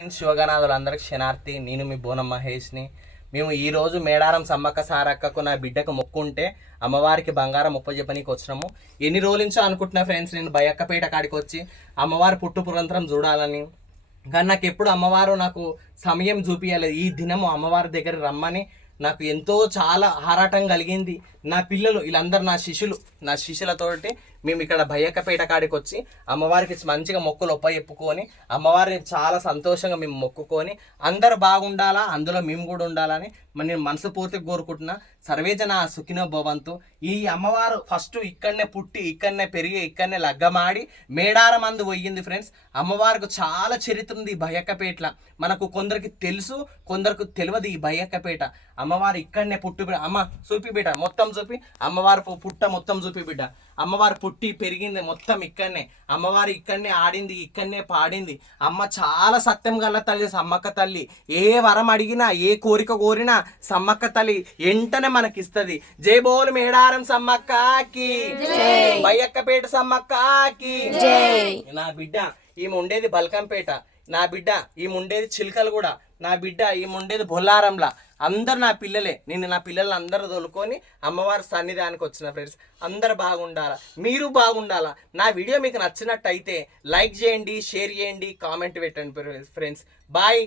శివగణాదులు అందరికి క్షణార్థి. నేను మీ బోనం మహేష్ని. మేము ఈరోజు మేడారం సమ్మక్క సారక్కకు నా బిడ్డకు మొక్కుంటే అమ్మవారికి బంగారం ముప్పజెప్పనీకి వచ్చినాము. ఎన్ని రోజుల నుంచో అనుకుంటున్నా ఫ్రెండ్స్, నేను బయక్కపేట కాడికి వచ్చి అమ్మవారి పుట్టు పురంతరం చూడాలని. కానీ నాకు ఎప్పుడు అమ్మవారు నాకు సమయం చూపించలేదు. ఈ దినము అమ్మవారి దగ్గర రమ్మని నాకు ఎంతో చాలా ఆరాటం కలిగింది. నా పిల్లలు వీళ్ళందరూ నా శిష్యులతోటి మేము ఇక్కడ బయ్యక్కపేట కాడికి వచ్చి అమ్మవారికి మంచిగా మొక్కులు చెప్పుకొని అమ్మవారిని చాలా సంతోషంగా మేము మొక్కుకొని అందరు బాగుండాలా, అందులో మేము కూడా ఉండాలని నేను మనస్ఫూర్తిగా కోరుకుంటున్నా. సర్వేజన సుఖినో భవంతు. ఈ అమ్మవారు ఫస్ట్ ఇక్కడనే పుట్టి, ఇక్కడనే పెరిగి, ఇక్కడనే లగ్గమాడి మేడారం అందు పోయింది ఫ్రెండ్స్. అమ్మవారికి చాలా చరిత్ర ఉంది ఈ బయ్యక్కపేటలో. మనకు కొందరికి తెలుసు, కొందరికి తెలియదు ఈ బయ్యక్కపేట. అమ్మవారు ఇక్కడనే పుట్టి, అమ్మ చూపి బిడ్డ మొత్తం చూపి, అమ్మవారు పుట్ట మొత్తం చూపి బిడ్డ. అమ్మవారు పుట్టి పెరిగింది మొత్తం ఇక్కడనే. అమ్మవారు ఇక్కడనే ఆడింది, ఇక్కడనే పాడింది. అమ్మ చాలా సత్యం గల తల్లి సమ్మక్క తల్లి. ఏ వరం అడిగినా, ఏ కోరిక కోరినా సమ్మక్క తల్లి వెంటనే మనకిస్తుంది. జై బోలు మేడారం సమ్మక్కకి, బయ్యక్కపేట సమ్మక్కకి. నా బిడ్డ ఈమె ఉండేది బల్కంపేట, నా బిడ్డ ఈమె ఉండేది చిలకలు, నా బిడ్డ ఈమె ఉండేది బొల్లారంలా. అందరు నా పిల్లలే. నేను నా పిల్లలు అందరూ తోలుకొని అమ్మవారి సన్నిధానికి వచ్చిన ఫ్రెండ్స్. అందరు బాగుండాలా, మీరు బాగుండాలా. నా వీడియో మీకు నచ్చినట్టయితే లైక్ చేయండి, షేర్ చేయండి, కామెంట్ పెట్టండి ఫ్రెండ్స్. బాయ్.